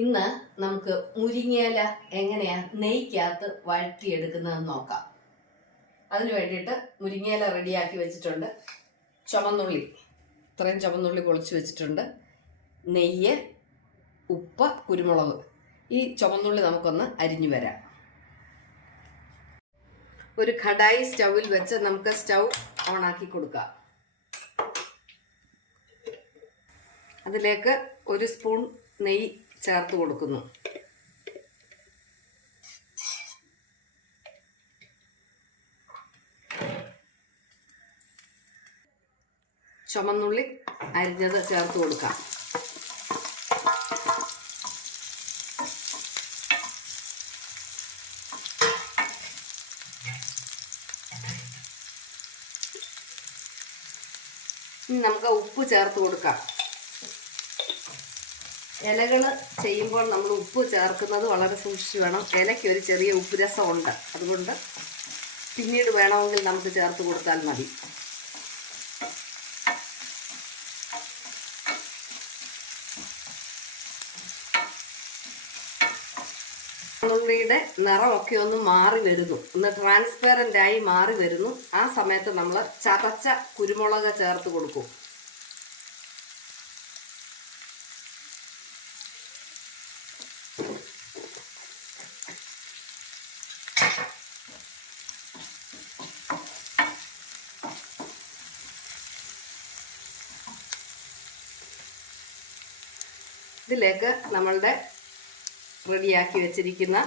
ഇന്ന് നമുക്ക് മുരിങ്ങയില എങ്ങനെയാ നെയ്ക്കകത്ത് വഴറ്റിയെടുക്കുന്നതെന്ന് നോക്കാം. അതിന് വേണ്ടിയിട്ട് മുരിങ്ങയില റെഡിയാക്കി വെച്ചിട്ടുണ്ട്. ചുമന്നുള്ളി ഇത്രയും ചുമന്നുള്ളി പൊളിച്ച് വെച്ചിട്ടുണ്ട്. നെയ്യ് ഉപ്പ് കുരുമുളക്. ഈ ചുമന്നുള്ളി നമുക്കൊന്ന് അരിഞ്ഞു വരാം. ഒരു കടായി സ്റ്റൗവിൽ വെച്ച് നമുക്ക് സ്റ്റൗ ഓൺ ആക്കി കൊടുക്കാം. അതിലേക്ക് ഒരു സ്പൂൺ നെയ്യ് ചേർത്ത് കൊടുക്കുന്നു. ചുമന്നുള്ളി അരിഞ്ഞത് ചേർത്ത് കൊടുക്കാം. ഇനി നമുക്ക് ഉപ്പ് ചേർത്ത് കൊടുക്കാം. ഇലകൾ ചെയ്യുമ്പോൾ നമ്മൾ ഉപ്പ് ചേർക്കുന്നത് വളരെ സൂക്ഷിച്ച് വേണം. ഇലയ്ക്ക് ഒരു ചെറിയ ഉപ്പ് രസമുണ്ട് അതുകൊണ്ട് പിന്നീട് വേണമെങ്കിൽ നമുക്ക് ചേർത്ത് കൊടുത്താൽ മതി. ഉള്ളിയുടെ നിറമൊക്കെ ഒന്ന് മാറി വരുന്നു. ഒന്ന് ട്രാൻസ്പെറന്റ് ആയി മാറി വരുന്നു. ആ സമയത്ത് നമ്മൾ ചതച്ച കുരുമുളക് ചേർത്ത് കൊടുക്കും. ഇതിലേക്ക് നമ്മളുടെ റെഡിയാക്കി വെച്ചിരിക്കുന്ന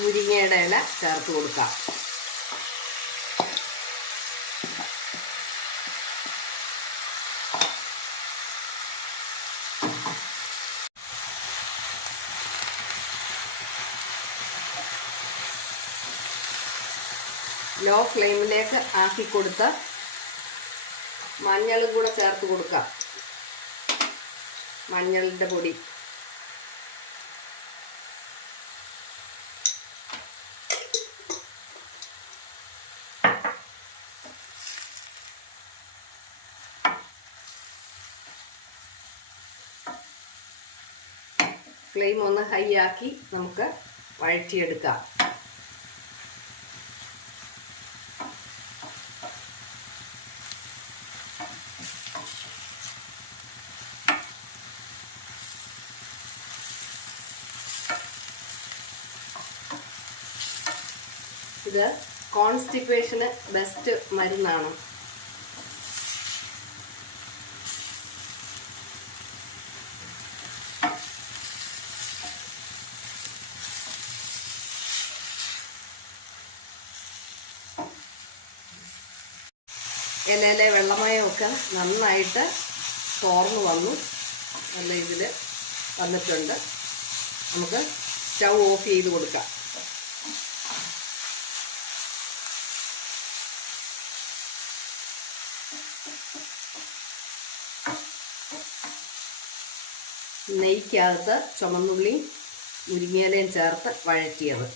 മുരിങ്ങയുടെ ഇല ചേർത്ത് കൊടുക്കാം. ലോ ഫ്ലെയിമിലേക്ക് ആക്കി കൊടുത്ത് മഞ്ഞളും കൂടെ ചേർത്ത് കൊടുക്കാം. മഞ്ഞളിന്റെ പൊടി. ഫ്ലെയിം ഒന്ന് ഹൈ ആക്കി നമുക്ക് വഴറ്റിയെടുക്കാം. ഇത് കോൺസ്റ്റിപ്പേഷന് ബെസ്റ്റ് മരുന്നാണ്. ഇലയിലെ വെള്ളമയമൊക്കെ നന്നായിട്ട് തോർന്നു വന്നു. നല്ല ഇതിൽ വന്നിട്ടുണ്ട്. നമുക്ക് സ്റ്റൗ ഓഫ് ചെയ്ത് കൊടുക്കാം. നെയ്ക്കകത്ത് ചുമന്നുള്ളിയും മുരിങ്ങയിലയും ചേർത്ത് വഴറ്റിയത്.